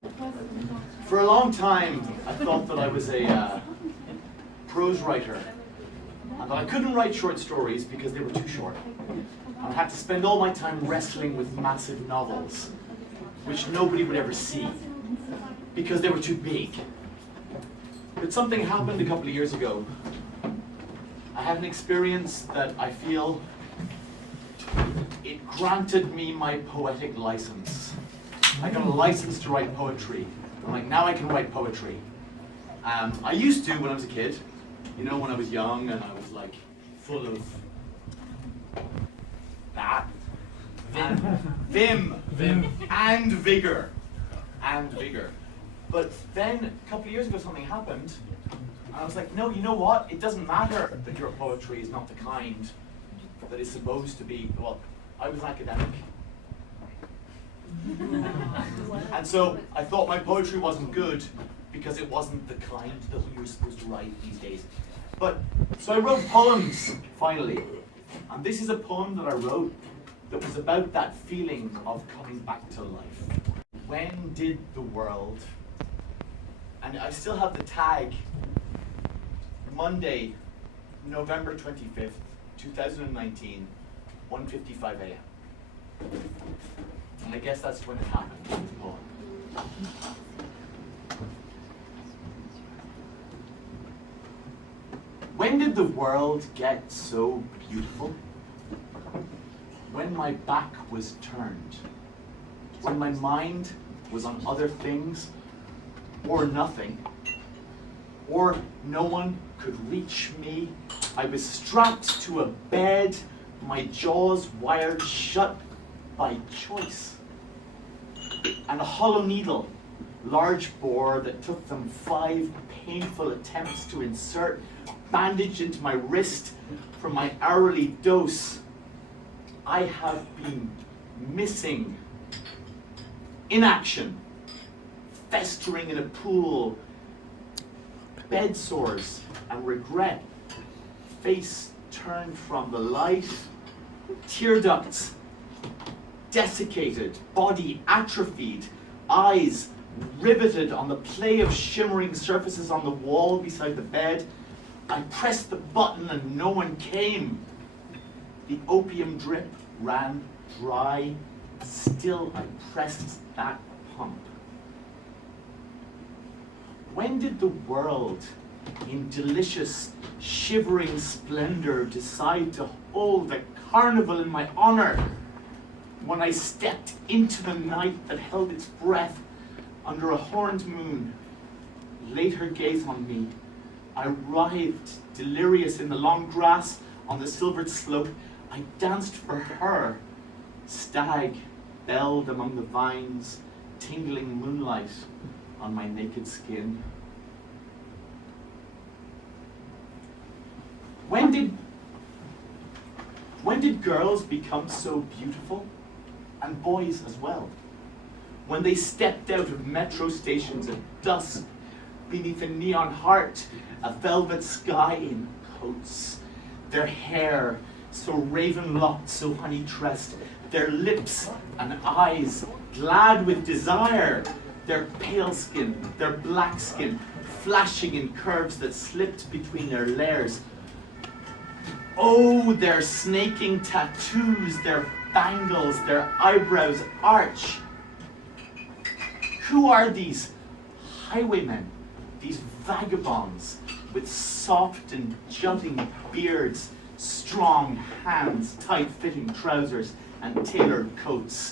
For a long time, I thought that I was a prose writer, and that I couldn't write short stories because they were too short. And I had to spend all my time wrestling with massive novels, which nobody would ever see, because they were too big. But something happened a couple of years ago. I had an experience that I feel it granted me my poetic license. I got a license to write poetry. I'm like, now I can write poetry. I used to when I was a kid, you know, when I was young and I was like full of that. Vim. And vigor. But then a couple of years ago something happened, and I was like, no, you know what? It doesn't matter that your poetry is not the kind that is supposed to be. Well, I was an academic. And so I thought my poetry wasn't good because it wasn't the kind that we were supposed to write these days. So I wrote poems, finally. And this is a poem that I wrote that was about that feeling of coming back to life. When did the world, and I still have the tag, Monday, November 25th, 2019, 1:55 a.m. And I guess that's when it happened, this poem. When did the world get so beautiful? When my back was turned. When my mind was on other things, or nothing, or no one could reach me. I was strapped to a bed, my jaws wired shut by choice. And a hollow needle, large bore that took them 5 painful attempts to insert, bandaged into my wrist from my hourly dose. I have been missing, inaction, festering in a pool, bed sores and regret, face turned from the light, tear ducts desiccated, body atrophied, eyes riveted on the play of shimmering surfaces on the wall beside the bed. I pressed the button and no one came. The opium drip ran dry. Still I pressed that pump. When did the world, in delicious, shivering splendor, decide to hold a carnival in my honor? When I stepped into the night that held its breath under a horned moon, laid her gaze on me, I writhed, delirious in the long grass on the silvered slope. I danced for her, stag belled among the vines, tingling moonlight on my naked skin. When did girls become so beautiful? And boys as well? When they stepped out of metro stations at dusk, beneath a neon heart, a velvet sky in coats, their hair so raven-locked, so honey-tressed, their lips and eyes glad with desire, their pale skin, their black skin, flashing in curves that slipped between their layers. Oh, their snaking tattoos, their bangles, their eyebrows arch. Who are these highwaymen, these vagabonds with soft and jutting beards, strong hands, tight-fitting trousers, and tailored coats?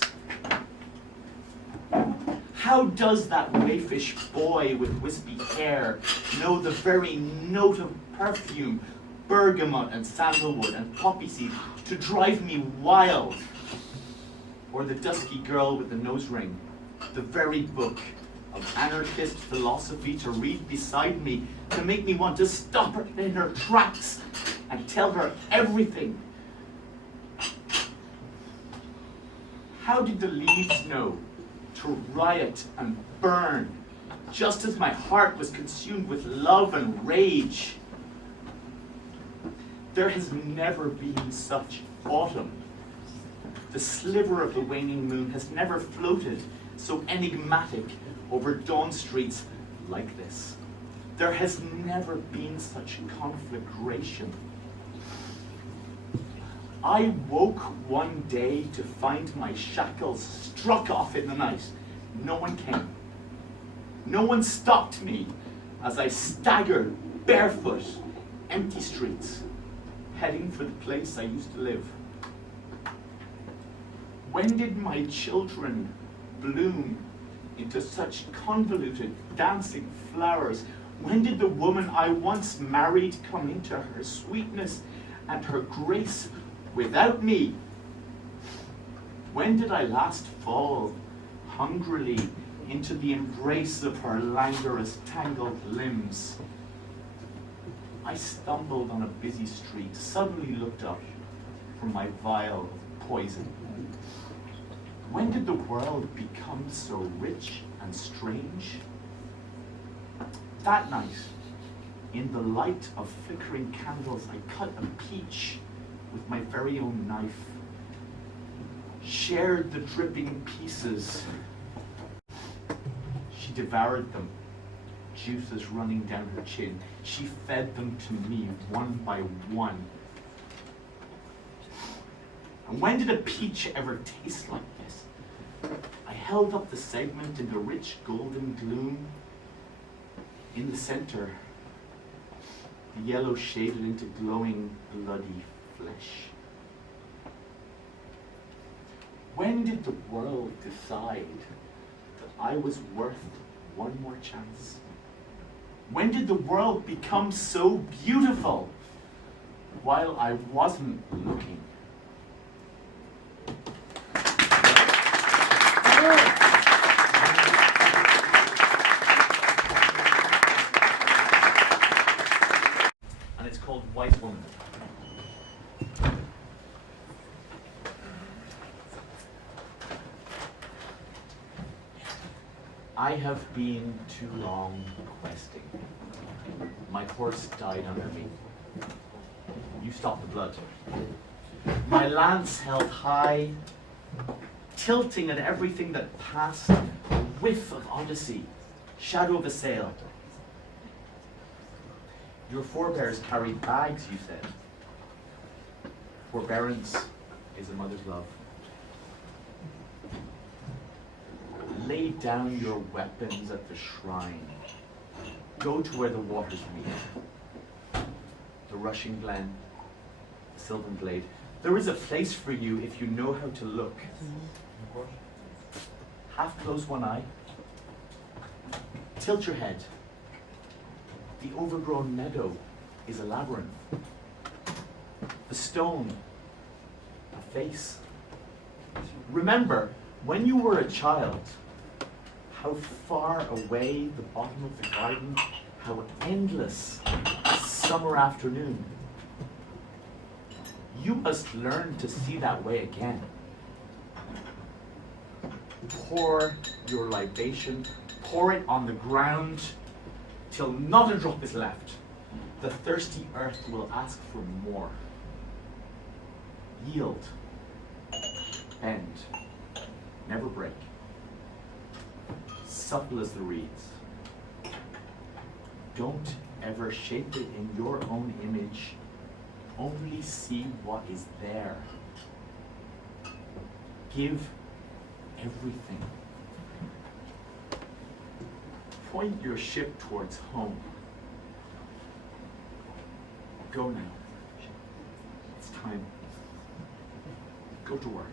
How does that waifish boy with wispy hair know the very note of perfume, bergamot and sandalwood and poppy seed to drive me wild? Or the dusky girl with the nose ring, the very book of anarchist philosophy to read beside me, to make me want to stop her in her tracks and tell her everything? How did the leaves know to riot and burn, just as my heart was consumed with love and rage? There has never been such autumn. The sliver of the waning moon has never floated so enigmatic over dawn streets like this. There has never been such conflagration. I woke one day to find my shackles struck off in the night. No one came. No one stopped me as I staggered barefoot, empty streets, heading for the place I used to live. When did my children bloom into such convoluted, dancing flowers? When did the woman I once married come into her sweetness and her grace without me? When did I last fall hungrily into the embrace of her languorous, tangled limbs? I stumbled on a busy street, suddenly looked up from my vial of poison. When did the world become so rich and strange? That night, in the light of flickering candles, I cut a peach with my very own knife, shared the dripping pieces. She devoured them, juices running down her chin. She fed them to me one by one. And when did a peach ever taste like this? I held up the segment in the rich golden gloom. In the center, the yellow shaded into glowing, bloody flesh. When did the world decide that I was worth one more chance? When did the world become so beautiful while I wasn't looking? And it's called White Woman. I have been too long questing. My horse died under me. You stopped the blood. My lance held high, tilting at everything that passed, a whiff of Odyssey, shadow of a sail. Your forebears carried bags, you said. Forbearance is a mother's love. Lay down your weapons at the shrine. Go to where the waters meet. The rushing glen, the sylvan glade. There is a place for you if you know how to look. Half close one eye. Tilt your head. The overgrown meadow is a labyrinth. The stone, a face. Remember, when you were a child, how far away the bottom of the garden, how endless a summer afternoon. You must learn to see that way again. Pour your libation, pour it on the ground till not a drop is left. The thirsty earth will ask for more. Yield, bend, never break. Supple as the reeds. Don't ever shape it in your own image. Only see what is there. Give everything. Point your ship towards home. Go now. It's time. Go to work.